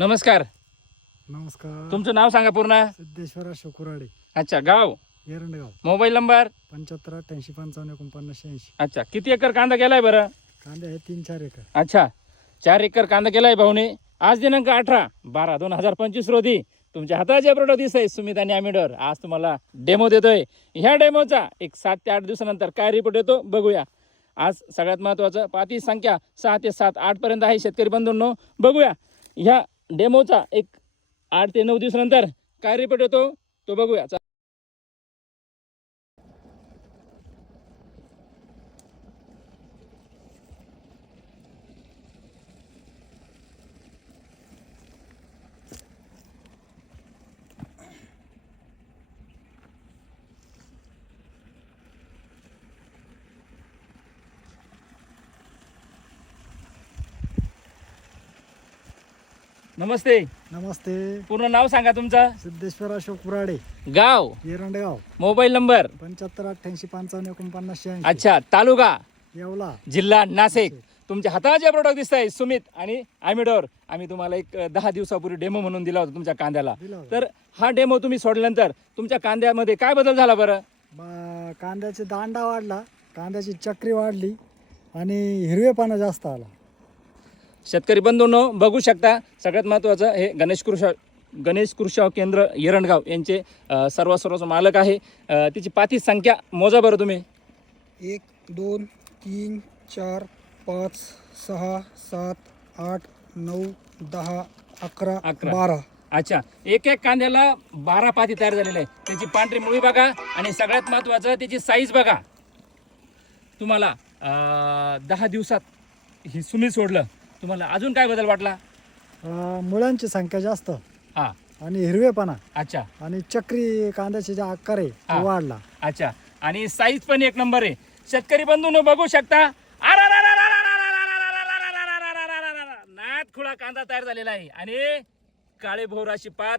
नमस्कार. नमस्कार. तुमचं नाव सांगा पूर्ण. सिद्धेश्वर अशोक कुराडे, अच्छा, गाव, एरंडगाव. Mobile number. 75 88 55 49 80. अच्छा, किती एकर कांदा केलाय बरं? कांदे आहे 3-4 एकर. अच्छा, 4 एकर कांदा केलाय भाऊने. आज दिनांक 18/12/2025 रोजी तुमच्या हाताचे प्रोडक्ट दिसत आहे सुमित आणि ॲमिडोर. आज तुम्हाला डेमो देतोय. ह्या डेमोचा एक 7 ते 8 दिवसानंतर काय रिपोर्ट येतो बघूया. आज सगळ्यात महत्त्वाचं पाती संख्या 6 ते 7 8 पर्यंत आहे. शेतकरी बंधूंनो, बघूया ह्या डेमोचा एक 8 ते 9 दिवसानंतर काय रिपोर्ट येतो तो बघूया. नमस्ते. नमस्ते. पूर्ण नाव सांगा तुमचं. सिद्धेश्वर अशोक कुराडे, गाव, एरंडगाव. Mobile number. 75 88 55 49 80. अच्छा, तालुका, येवला, जिल्हा नाशिक. तुमच्या हाताचे प्रोडक्ट दिसत आहे सुमित आणि ॲमिडोर. आम्ही तुम्हाला एक 10 दिवसापूर्वी डेमो म्हणून दिला होता तुमच्या कांद्याला. दिला होता. तर हा डेमो तुम्ही सोडल्यानंतर तुमच्या कांद्यामध्ये काय बदल झाला बरं? कांद्याचे दांडा वाढला, कांद्याची चक्री वाढली आणि हिरवेपणा जास्त आला. शेतकरी बंधूंनो, बघू शकता. सगळ्यात महत्त्वाचं हे गणेश कृषी केंद्र एरंडगाव यांचे सर्वांचे मालक आहे. तिची पाती संख्या मोजा बरं तुम्ही. 1 2 3 4 5 6 7 8 9 10 11 12. अच्छा, एक एक कांद्याला 12 पाती तयार झालेले आहे. त्याची पांढरी मुळी बघा आणि सगळ्यात महत्त्वाचं त्याची साईज बघा. तुम्हाला 10 दिवसात ही सुमी सोडलं, तुम्हाला अजून काय बदल वाटला? मुळांची संख्या जास्त हा, आणि हिरवेपणा अच्छा आणि चक्री कांद्याचे जे आकार आहे हा. तो वाढला. अच्छा, आणि साईज पण एक नंबर आहे. शेतकरी बंधूंनो, बघू शकता. नाद खुळा कांदा तयार झालेला आहे आणि काळे भोर अशी पात